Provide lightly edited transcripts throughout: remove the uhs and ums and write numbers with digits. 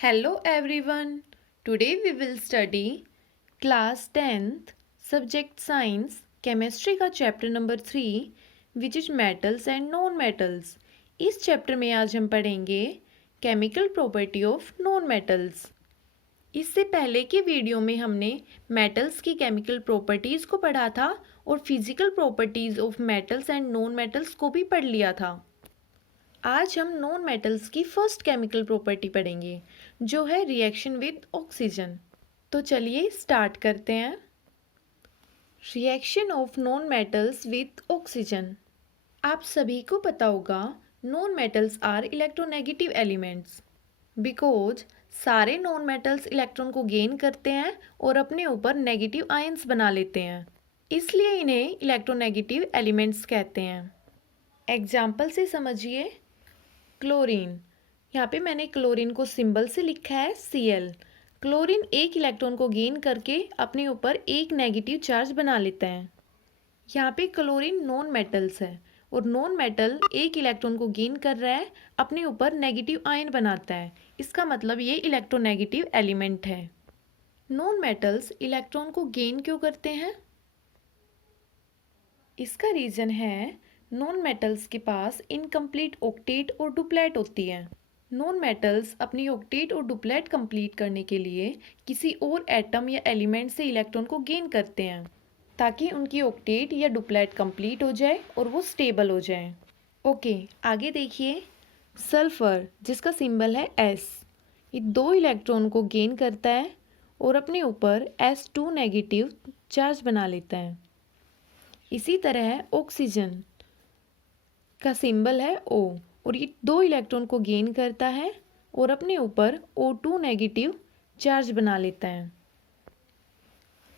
Hello everyone. Today we will study class 10th subject science chemistry का chapter number 3 which is metals and non metals. इस chapter में आज हम पढ़ेंगे chemical property of non metals. इससे पहले के वीडियो में हमने मेटल्स की केमिकल प्रॉपर्टीज़ को पढ़ा था और physical properties of metals and non metals को भी पढ़ लिया था। आज हम नॉन मेटल्स की फर्स्ट केमिकल प्रॉपर्टी पढ़ेंगे जो है रिएक्शन विद ऑक्सीजन। तो चलिए स्टार्ट करते हैं। Reaction of non metals with oxygen. आप सभी को पता होगा non metals are electronegative elements because सारे नॉन मेटल्स इलेक्ट्रॉन को गेन करते हैं और अपने ऊपर नेगेटिव आयंस बना लेते हैं, इसलिए इन्हें इलेक्ट्रोनेगेटिव एलिमेंट्स कहते हैं। एग्जाम्पल से समझिए। क्लोरीन, यहाँ पे मैंने क्लोरीन को सिंबल से लिखा है Cl। क्लोरीन एक इलेक्ट्रॉन को गेन करके अपने ऊपर एक नेगेटिव चार्ज बना लेता है। यहाँ पे क्लोरीन नॉन मेटल्स है और नॉन मेटल एक इलेक्ट्रॉन को गेन कर रहा है, अपने ऊपर नेगेटिव आयन बनाता है, इसका मतलब ये इलेक्ट्रोनेगेटिव एलिमेंट है। नॉन मेटल्स इलेक्ट्रॉन को गेन क्यों करते हैं? इसका रीज़न है नॉन मेटल्स के पास इनकम्प्लीट ऑक्टेट और डुप्लेट होती है। नॉन मेटल्स अपनी ऑक्टेट और डुप्लेट कंप्लीट करने के लिए किसी और एटम या एलिमेंट से इलेक्ट्रॉन को गेन करते हैं ताकि उनकी ऑक्टेट या डुप्लेट कंप्लीट हो जाए और वो स्टेबल हो जाए। ओके, आगे देखिए। सल्फर जिसका सिंबल है S, ये दो इलेक्ट्रॉन को गेन करता है और अपने ऊपर S2 नेगेटिव चार्ज बना लेता है। इसी तरह ऑक्सीजन का सिंबल है O और ये दो इलेक्ट्रॉन को गेन करता है और अपने ऊपर O2 नेगेटिव चार्ज बना लेता है।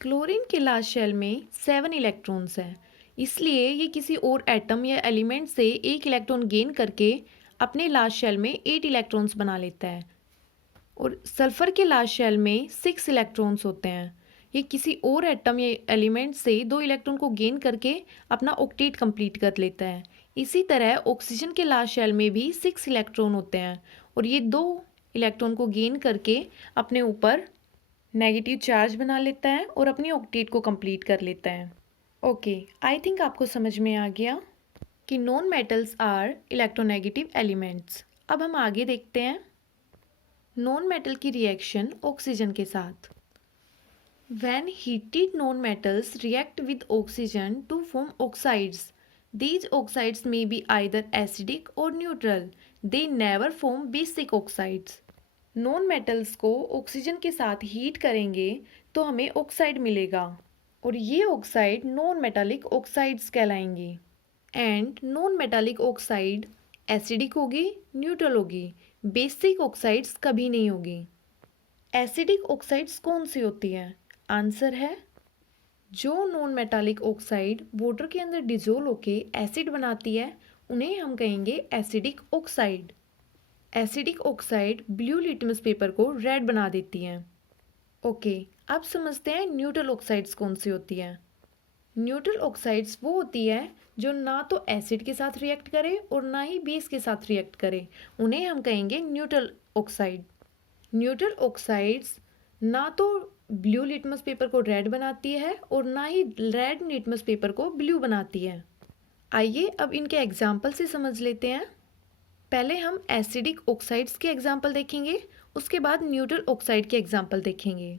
क्लोरीन के लास्ट शेल में 7 इलेक्ट्रॉन्स हैं, इसलिए ये किसी और एटम या एलिमेंट से एक इलेक्ट्रॉन गेन करके अपने लास्ट शेल में 8 इलेक्ट्रॉन्स बना लेता है। और सल्फर के लास्ट शेल में 6 इलेक्ट्रॉन्स होते हैं, ये किसी और एटम या एलिमेंट से 2 इलेक्ट्रॉन को गेन करके अपना ऑक्टेट कंप्लीट कर लेता है। इसी तरह ऑक्सीजन के लास्ट शेल में भी 6 इलेक्ट्रॉन होते हैं और ये 2 इलेक्ट्रॉन को गेन करके अपने ऊपर नेगेटिव चार्ज बना लेता है और अपनी ऑक्टेट को कंप्लीट कर लेता है। ओके, आई थिंक आपको समझ में आ गया कि non metals are electronegative elements. अब हम आगे देखते हैं नॉन मेटल की रिएक्शन ऑक्सीजन के साथ। When heated non-metals react with oxygen to form oxides, these oxides may be either acidic or neutral. They never form basic oxides. Non metals को oxygen के साथ हीट करेंगे तो हमें ऑक्साइड मिलेगा और ये ऑक्साइड नॉन मेटालिक ऑक्साइड्स कहलाएंगी। And non metallic oxide acidic होगी, न्यूट्रल होगी, बेसिक ऑक्साइड्स कभी नहीं होगी। एसिडिक ऑक्साइड्स कौन सी होती हैं? आंसर है जो नॉन मेटालिक ऑक्साइड वाटर के अंदर डिजोल्व होके एसिड बनाती है उन्हें हम कहेंगे acidic oxide. Acidic oxide blue litmus paper को रेड बना देती हैं। ओके, अब समझते हैं न्यूट्रल ऑक्साइड्स कौन सी होती हैं। न्यूट्रल ऑक्साइड्स वो होती है जो ना तो एसिड के साथ रिएक्ट करे और ना ही बेस के साथ रिएक्ट करे, उन्हें हम कहेंगे न्यूट्रल ऑक्साइड। न्यूट्रल ऑक्साइड्स ना तो ब्लू लिटमस पेपर को रेड बनाती है और ना ही रेड लिटमस पेपर को ब्लू बनाती है। आइए अब इनके एग्जाम्पल से समझ लेते हैं। पहले हम एसिडिक ऑक्साइड्स के एग्जाम्पल देखेंगे, उसके बाद न्यूट्रल ऑक्साइड के एग्जाम्पल देखेंगे।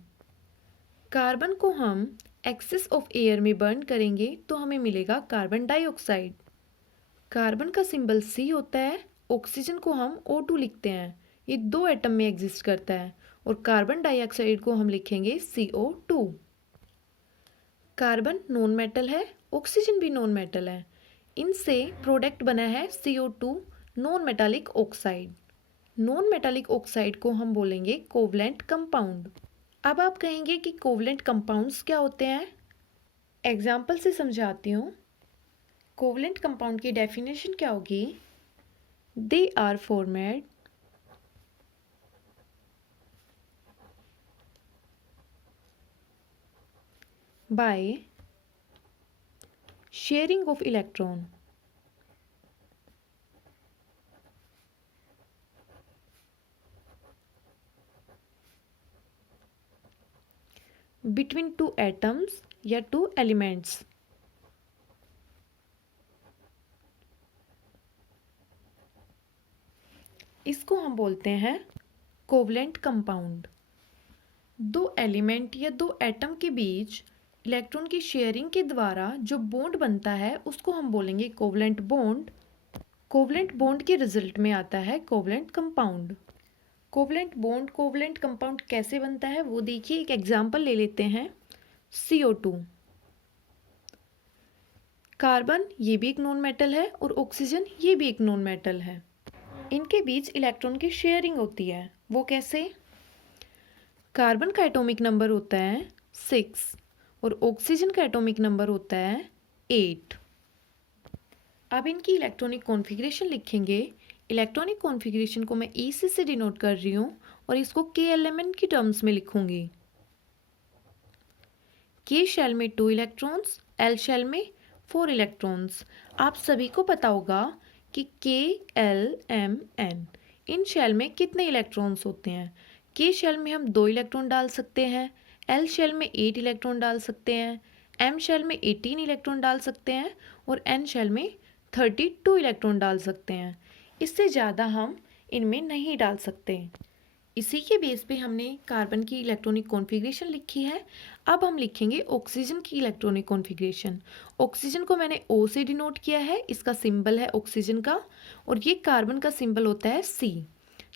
कार्बन को हम एक्सेस ऑफ एयर में बर्न करेंगे तो हमें मिलेगा कार्बन डाइऑक्साइड। कार्बन का सिंबल C होता है, ऑक्सीजन को हम O2 लिखते हैं, ये 2 एटम में एग्जिस्ट करता है और कार्बन डाइऑक्साइड को हम लिखेंगे CO2। कार्बन नॉन मेटल है, ऑक्सीजन भी नॉन मेटल है, इनसे प्रोडक्ट बना है CO2 non metallic oxide. Non metallic oxide को हम बोलेंगे कोवलेंट कंपाउंड। अब आप कहेंगे कि कोवलेंट कंपाउंड्स क्या होते हैं? एग्जाम्पल से समझाती हूँ। कोवलेंट कंपाउंड की डेफिनेशन क्या होगी? They are formed by sharing of electron. Between two atoms या टू एलिमेंट्स। इसको हम बोलते हैं कोवलेंट कंपाउंड। दो एलिमेंट या दो एटम के बीच इलेक्ट्रॉन की शेयरिंग के द्वारा जो बॉन्ड बनता है उसको हम बोलेंगे कोवलेंट बॉन्ड। कोवलेंट बॉन्ड के रिजल्ट में आता है covalent compound. Covalent bond covalent compound कैसे बनता है वो देखिए, एक एग्जांपल ले लेते हैं। CO2, कार्बन ये भी एक नॉन मेटल है और ऑक्सीजन ये भी एक नॉन मेटल है। इनके बीच इलेक्ट्रॉन की शेयरिंग होती है। वो कैसे? कार्बन का एटॉमिक नंबर होता है 6 और ऑक्सीजन का एटॉमिक नंबर होता है 8। अब इनकी इलेक्ट्रॉनिक कॉन्फ़िगरेशन लिखेंगे। इलेक्ट्रॉनिक कॉन्फ़िगरेशन को मैं EC से डिनोट कर रही हूँ और इसको KLMN की टर्म्स में लिखूंगी। K शेल में 2 इलेक्ट्रॉन्स, L शेल में 4 इलेक्ट्रॉन्स। आप सभी को पता होगा कि KLMN इन शेल में कितने इलेक्ट्रॉन्स होते हैं। K शेल में हम 2 इलेक्ट्रॉन डाल सकते हैं, L शेल में 8 इलेक्ट्रॉन डाल सकते हैं, M शेल में 18 इलेक्ट्रॉन डाल सकते हैं और N शेल में 32 इलेक्ट्रॉन डाल सकते हैं। इससे ज़्यादा हम इनमें नहीं डाल सकते। इसी के बेस पे हमने कार्बन की इलेक्ट्रॉनिक कॉन्फ़िगरेशन लिखी है। अब हम लिखेंगे ऑक्सीजन की इलेक्ट्रॉनिक कॉन्फ़िगरेशन। ऑक्सीजन को मैंने O से डिनोट किया है, इसका सिंबल है ऑक्सीजन का, और ये कार्बन का सिंबल होता है C।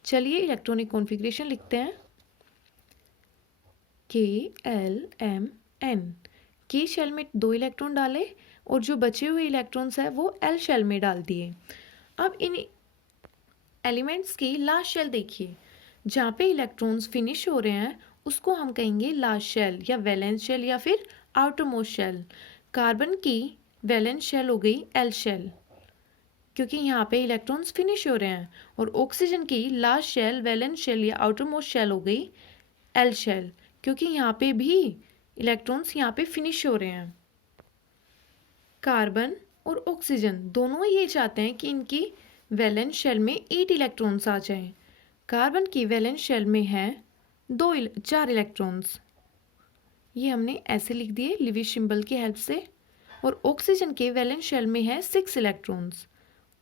चलिए इलेक्ट्रॉनिक कॉन्फ़िगरेशन लिखते हैं। KLMN, K शेल में 2 इलेक्ट्रॉन डाले और जो बचे हुए इलेक्ट्रॉन्स है वो L शेल में डाल दिए। अब इन एलिमेंट्स की लास्ट शेल देखिए, जहाँ पे इलेक्ट्रॉन्स फिनिश हो रहे हैं उसको हम कहेंगे लास्ट शेल या वैलेंस शेल या फिर आउटर मोस्ट शेल। कार्बन की वैलेंस शेल हो गई L शेल, क्योंकि यहाँ पे इलेक्ट्रॉन्स फिनिश हो रहे हैं, और ऑक्सीजन की लास्ट शेल वैलेंस शेल या आउटर मोस्ट शेल हो गई L शेल, क्योंकि यहाँ पे भी इलेक्ट्रॉन्स यहाँ पे फिनिश हो रहे हैं। कार्बन और ऑक्सीजन दोनों ये चाहते हैं कि इनकी वैलेंस शेल में 8 इलेक्ट्रॉन्स आ जाएं। कार्बन की वैलेंस शेल में है 4 इलेक्ट्रॉन्स, ये हमने ऐसे लिख दिए लिविश सिंबल की हेल्प से। और ऑक्सीजन के वैलेंस शेल में है 6 इलेक्ट्रॉन्स,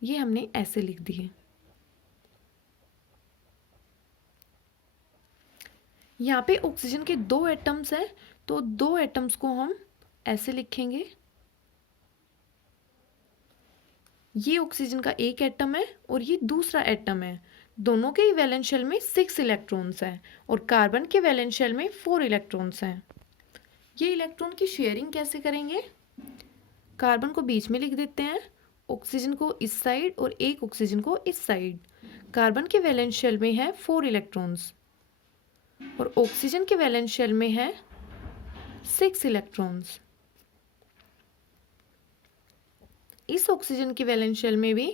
ये हमने ऐसे लिख दिए। यहाँ पे ऑक्सीजन के 2 एटम्स हैं, तो 2 एटम्स को हम ऐसे लिखेंगे। ये ऑक्सीजन का एक एटम है और ये दूसरा एटम है। दोनों के वैलेंस शेल में 6 इलेक्ट्रॉन्स हैं और कार्बन के वैलेंस शेल में 4 इलेक्ट्रॉन्स हैं। ये इलेक्ट्रॉन की शेयरिंग कैसे करेंगे? कार्बन को बीच में लिख देते हैं, ऑक्सीजन को इस साइड और एक ऑक्सीजन को इस साइड। कार्बन के वैलेंस शेल में है 4 इलेक्ट्रॉन्स और ऑक्सीजन के वैलेंस शेल में है 6 इलेक्ट्रॉन्स। इस ऑक्सीजन के वैलेंस शेल में भी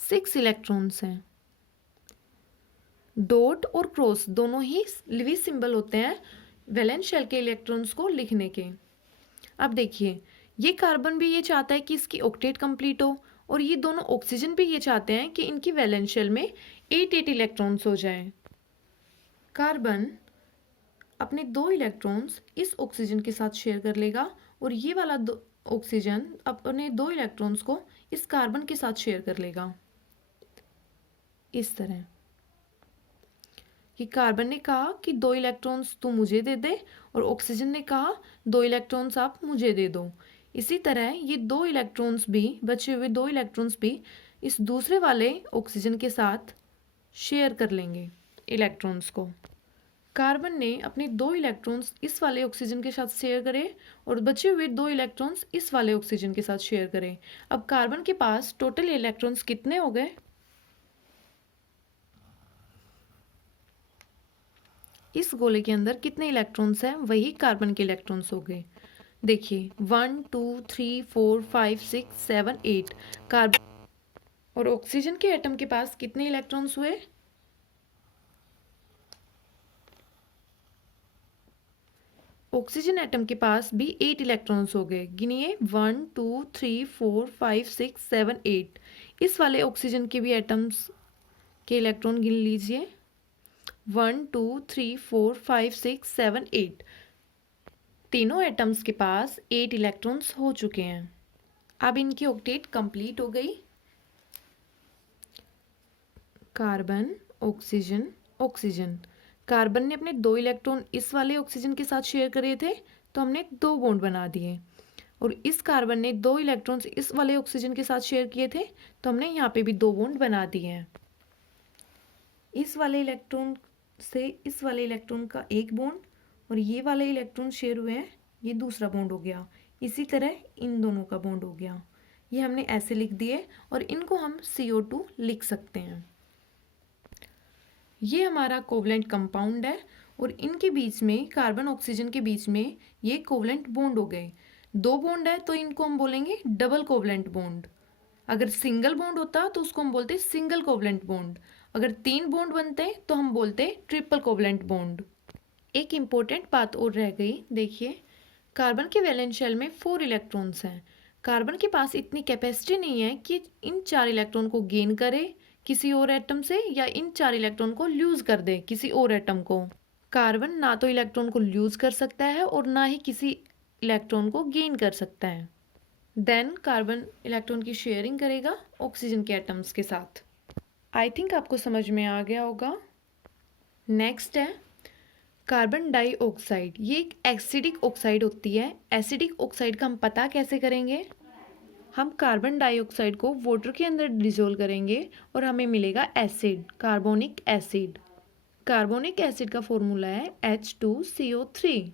6 इलेक्ट्रॉन्स हैं। डॉट और क्रॉस दोनों ही लिविश सिंबल होते हैं वैलेंस शेल के इलेक्ट्रॉन्स को लिखने के। अब देखिए, ये कार्बन भी ये चाहता है कि इसकी ऑक्टेट कंप्लीट हो, और ये दोनों ऑक्सीजन भी ये चाहते हैं कि इनकी वैलेंस शेल में 8 इलेक्ट्रॉन्स हो जाए। कार्बन अपने 2 इलेक्ट्रॉन्स इस ऑक्सीजन के साथ शेयर कर लेगा और ये वाला ऑक्सीजन अपने 2 इलेक्ट्रॉन्स को इस कार्बन के साथ शेयर कर लेगा। इस तरह कि कार्बन ने कहा कि 2 इलेक्ट्रॉन्स तू मुझे दे दे और ऑक्सीजन ने कहा 2 इलेक्ट्रॉन्स आप मुझे दे दो। इसी तरह ये 2 इलेक्ट्रॉन्स भी, बचे हुए 2 इलेक्ट्रॉन्स भी इस दूसरे वाले ऑक्सीजन के साथ शेयर कर लेंगे इलेक्ट्रॉन्स को। कार्बन ने अपने 2 इलेक्ट्रॉन्स इस वाले ऑक्सीजन के साथ शेयर करे और बचे हुए 2 इलेक्ट्रॉन्स इस वाले ऑक्सीजन के साथ शेयर करें। अब कार्बन के पास टोटल इलेक्ट्रॉन्स कितने हो गए? इस गोले के अंदर कितने इलेक्ट्रॉन्स हैं? वही कार्बन के इलेक्ट्रॉन्स हो गए। देखिए 1 2 3 4 5 6 7 8 कार्बन और ऑक्सीजन के एटम के पास कितने इलेक्ट्रॉन्स हुए? ऑक्सीजन एटम के पास भी 8 इलेक्ट्रॉन्स हो गए। गिनिए 1 2 3 4 5 6 7 8। इस वाले ऑक्सीजन के भी एटम्स के इलेक्ट्रॉन गिन लीजिए। 1 2 3 4 5 6 7 8। तीनों एटम्स के पास 8 इलेक्ट्रॉन्स हो चुके हैं। अब इनकी ऑक्टेट कंप्लीट हो गई। Carbon, oxygen, oxygen. कार्बन ने अपने 2 इलेक्ट्रॉन इस वाले ऑक्सीजन के साथ शेयर करे थे, तो हमने 2 बॉन्ड बना दिए। और इस कार्बन ने 2 इलेक्ट्रॉन्स इस वाले ऑक्सीजन के साथ शेयर किए थे, तो हमने यहाँ पे भी 2 बॉन्ड बना दिए हैं। इस वाले इलेक्ट्रॉन से इस वाले इलेक्ट्रॉन का एक बॉन्ड और ये वाले इलेक्ट्रॉन शेयर हुए हैं, ये दूसरा बॉन्ड हो गया। इसी तरह इन दोनों का बॉन्ड हो गया। ये हमने ऐसे लिख दिए और इनको हम CO2 लिख सकते हैं। ये हमारा कोवलेंट कंपाउंड है और इनके बीच में, कार्बन ऑक्सीजन के बीच में ये कोवलेंट बॉन्ड हो गए। 2 बॉन्ड है तो इनको हम बोलेंगे डबल कोवलेंट बॉन्ड। अगर सिंगल बॉन्ड होता तो उसको हम बोलते सिंगल कोवलेंट बॉन्ड। अगर 3 बॉन्ड बनते हैं तो हम बोलते ट्रिपल कोवलेंट बॉन्ड। एक इम्पोर्टेंट बात और रह गई, देखिए कार्बन के वैलेंस शेल में 4 इलेक्ट्रॉन्स हैं। कार्बन के पास इतनी कैपेसिटी नहीं है कि इन 4 इलेक्ट्रॉन को गेन करे किसी और एटम से, या इन 4 इलेक्ट्रॉन को लूज कर दे किसी और एटम को। कार्बन ना तो इलेक्ट्रॉन को लूज कर सकता है और ना ही किसी इलेक्ट्रॉन को गेन कर सकता है। देन कार्बन इलेक्ट्रॉन की शेयरिंग करेगा ऑक्सीजन के एटम्स के साथ। आई थिंक आपको समझ में आ गया होगा। नेक्स्ट है कार्बन डाइऑक्साइड। ये एक एसिडिक ऑक्साइड होती है। एसिडिक ऑक्साइड का हम पता कैसे करेंगे? हम कार्बन डाइऑक्साइड को वाटर के अंदर डिसोल्व करेंगे और हमें मिलेगा acid, carbonic acid. Carbonic acid का फॉर्मूला है H2CO3।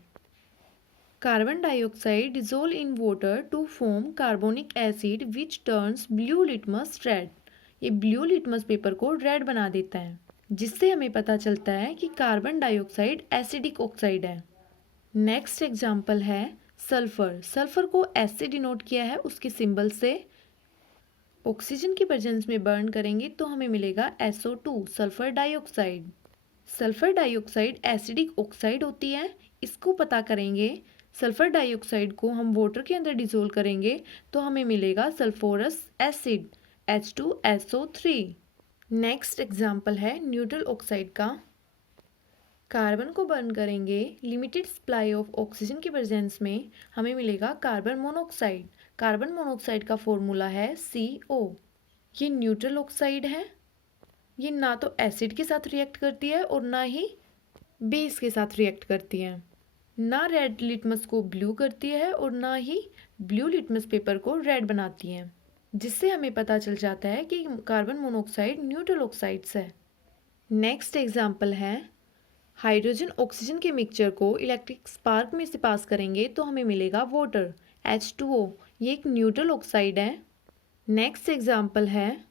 Carbon dioxide dissolve in water to form carbonic acid which turns blue litmus red. ये ब्लू लिटमस पेपर को रेड बना देता है, जिससे हमें पता चलता है कि कार्बन डाइऑक्साइड एसिडिक ऑक्साइड है। नेक्स्ट एग्जाम्पल है सल्फर। सल्फर को एस से डिनोट किया है उसके सिंबल से। ऑक्सीजन की प्रेजेंस में बर्न करेंगे तो हमें मिलेगा SO2, sulphur dioxide. Sulphur dioxide acidic oxide होती है। इसको पता करेंगे। सल्फर डाइऑक्साइड को हम वाटर के अंदर डिसोल्व करेंगे तो हमें मिलेगा सल्फोरस एसिड, H2SO3। नेक्स्ट एग्जाम्पल है न्यूट्रल ऑक्साइड का। कार्बन को बर्न करेंगे, लिमिटेड सप्लाई ऑफ ऑक्सीजन की प्रेजेंस में हमें मिलेगा कार्बन मोनोऑक्साइड। कार्बन मोनोऑक्साइड का फॉर्मूला है CO। ये न्यूट्रल ऑक्साइड है। ये ना तो एसिड के साथ रिएक्ट करती है और ना ही बेस के साथ रिएक्ट करती है। ना रेड लिटमस को ब्लू करती है और ना ही ब्लू लिटमस पेपर को रेड बनाती है, जिससे हमें पता चल जाता है कि कार्बन मोनोऑक्साइड न्यूट्रल ऑक्साइड्स है। नेक्स्ट एग्जाम्पल है हाइड्रोजन ऑक्सीजन के मिक्सचर को इलेक्ट्रिक स्पार्क में से पास करेंगे तो हमें मिलेगा वाटर, H2O। ये एक न्यूट्रल ऑक्साइड है। नेक्स्ट एग्जाम्पल है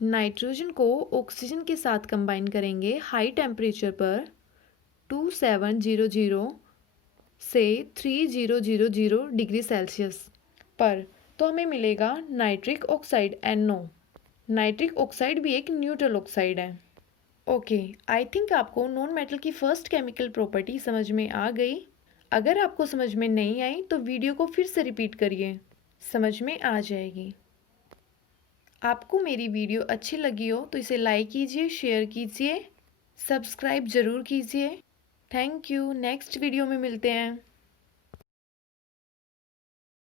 नाइट्रोजन को ऑक्सीजन के साथ कंबाइन करेंगे हाई टेम्परेचर पर 2700 से 3000 डिग्री सेल्सियस पर, तो हमें मिलेगा nitric oxide, NO। Nitric oxide भी एक न्यूट्रल ऑक्साइड है। ओके, आई थिंक आपको नॉन मेटल की फर्स्ट केमिकल प्रॉपर्टी समझ में आ गई। अगर आपको समझ में नहीं आई तो वीडियो को फिर से रिपीट करिए, समझ में आ जाएगी। आपको मेरी वीडियो अच्छी लगी हो तो इसे लाइक कीजिए, शेयर कीजिए, सब्सक्राइब ज़रूर कीजिए। Thank you. नेक्स्ट वीडियो में मिलते हैं।